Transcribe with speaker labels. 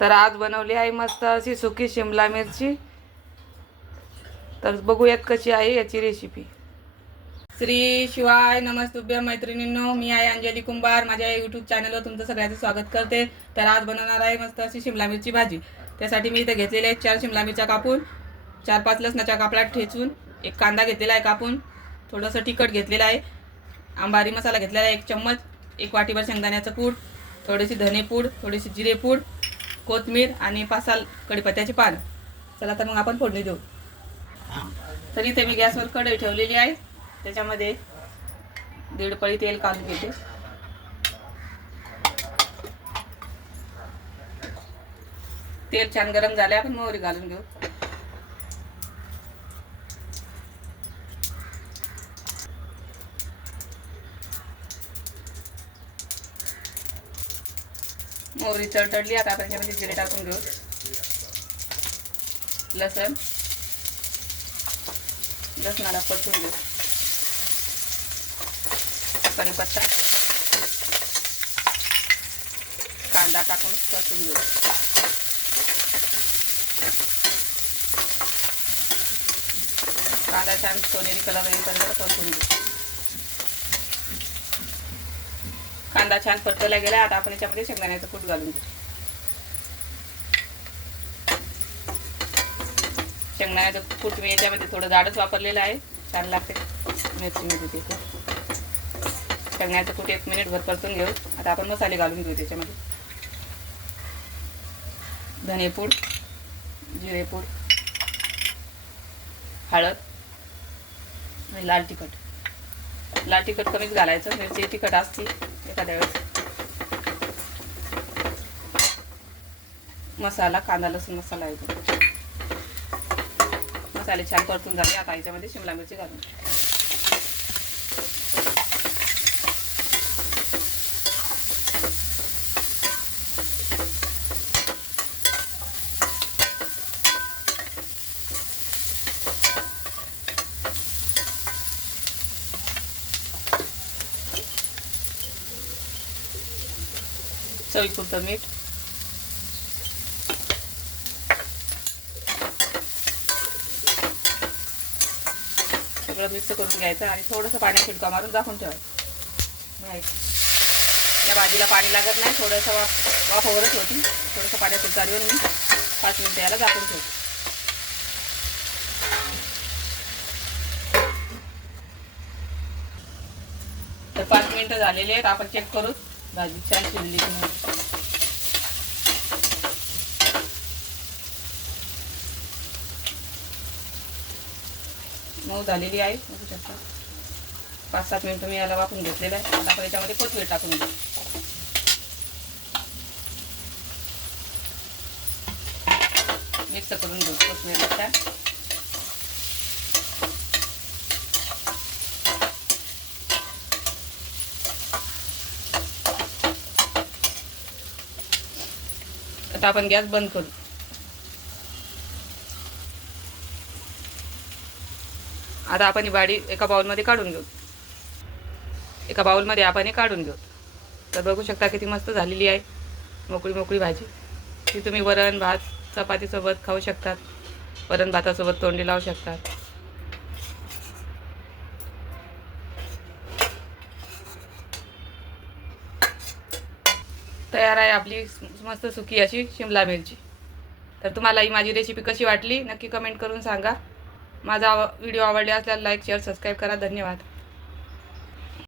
Speaker 1: तर आज बनवली आहे मस्त अशी सुकी शिमला मिरची. तर बघूयात कशी आहे याची रेसिपी श्री शिवाय नमस्तुभ्य मैत्रिणींनो मी आहे अंजली कुंभार. माझ्या यूट्यूब चॅनलवर तुमचं सगळ्यांचं स्वागत करते. तर आज बनवणार आहे मस्त अशी शिमला मिरची भाजी. त्यासाठी मी इथे घेतलेले आहे चार शिमला मिरच्या कापून. चार पाच लसणाच्या कापडात ठेचून एक कांदा घेतलेला आहे कापून. थोडंसं तिखट घेतलेलं आहे. आंबारी मसाला घेतलेला आहे एक चम्मच. एक वाटीभर शेंगदाण्याचं पूड. थोडीशी धनेपूड. थोडीशी जिरेपूड. कोथमीर आणि पासाल कडीपत्त्याचे कढीपत्त्याची पान. चला तर मग आपण फोडणी देऊ. तर इथे मी गॅसवर कढई ठेवलेली आहे. त्याच्यामध्ये दीड पळी तेल काढून घेते. तेल छान गरम झाले आपण मोहरी घालून घेऊ. मोहरी तडतडली आता आपण त्याच्यामध्ये जिरे टाकून घेऊ. लसण. लसणाला परतून घेऊ. कढीपत्ता. कांदा टाकून परतून घेऊ. कांदा छान सोनेरी कलर येईपर्यंत परतून घेऊ. कांदा छान परतवला गेला आता आपण याच्यामध्ये शेंगदाण्याचं कूट घालून घेऊ. शेंगदाण्याचं कूट मी याच्यामध्ये थोडं जाडच वापरलेलं आहे छान लागते. मिरची तिथे शेंगदाण्याचं कूट एक मिनिट भर परतून घेऊ. आता आपण मसाले घालून घेऊ त्याच्यामध्ये. धनेपूड जिरेपूड हळद आणि लाल तिखट. लाल तिखट कमीच घालायचं मिरची तिखट असते. एखाद्या वेळेस मसाला कांदा लसूण मसाला येतो. मसाले छान परतून झाले. आता याच्यामध्ये शिमला मिरची घालून. चवीपुरतं मीठ? सगळं मिक्स करून घ्यायचं आणि थोडंसं पाणी शिडका मारून दाखवून ठेवायचं. नाही. या भाजीला पाणी लागत नाही थोडंसं वाफ वगैरेच होती थोडंसं पाण्यात शिडका देऊन मी पाच मिनिटं याला दाखवून ठेवते. तर पाच मिनिटं झालेली आहेत आपण चेक करू. भाजी छान शिरली की मऊ झालेली आहे. बघू शकता. पाच सात मिनटं मी याला वापरून घेतलेलं आहे. आता आपण याच्यामध्ये कोथिंबीर टाकून घेऊ. मिक्स करून घेऊ कोथिंबीर छान आता आपण गॅस बंद करू. आता आपण ही बाडी एका बाउलमध्ये काढून घेऊ. एका बाउलमध्ये आपण हे काढून घेऊ. तर बघू शकता किती मस्त झालेली आहे. मोकळी मोकळी भाजी. ती तुम्ही वरण भात चपातीसोबत खाऊ शकतात. वरण भातासोबत तोंडी लावू शकतात. तयार आहे आपली मस्त सुकी अशी शिमला मिरची. तर तुम्हाला ही माझी रेसिपी कशी वाटली नक्की कमेंट करून सांगा. माझा व्हिडिओ आवडले असल्यास लाईक शेअर सबस्क्राईब करा. धन्यवाद.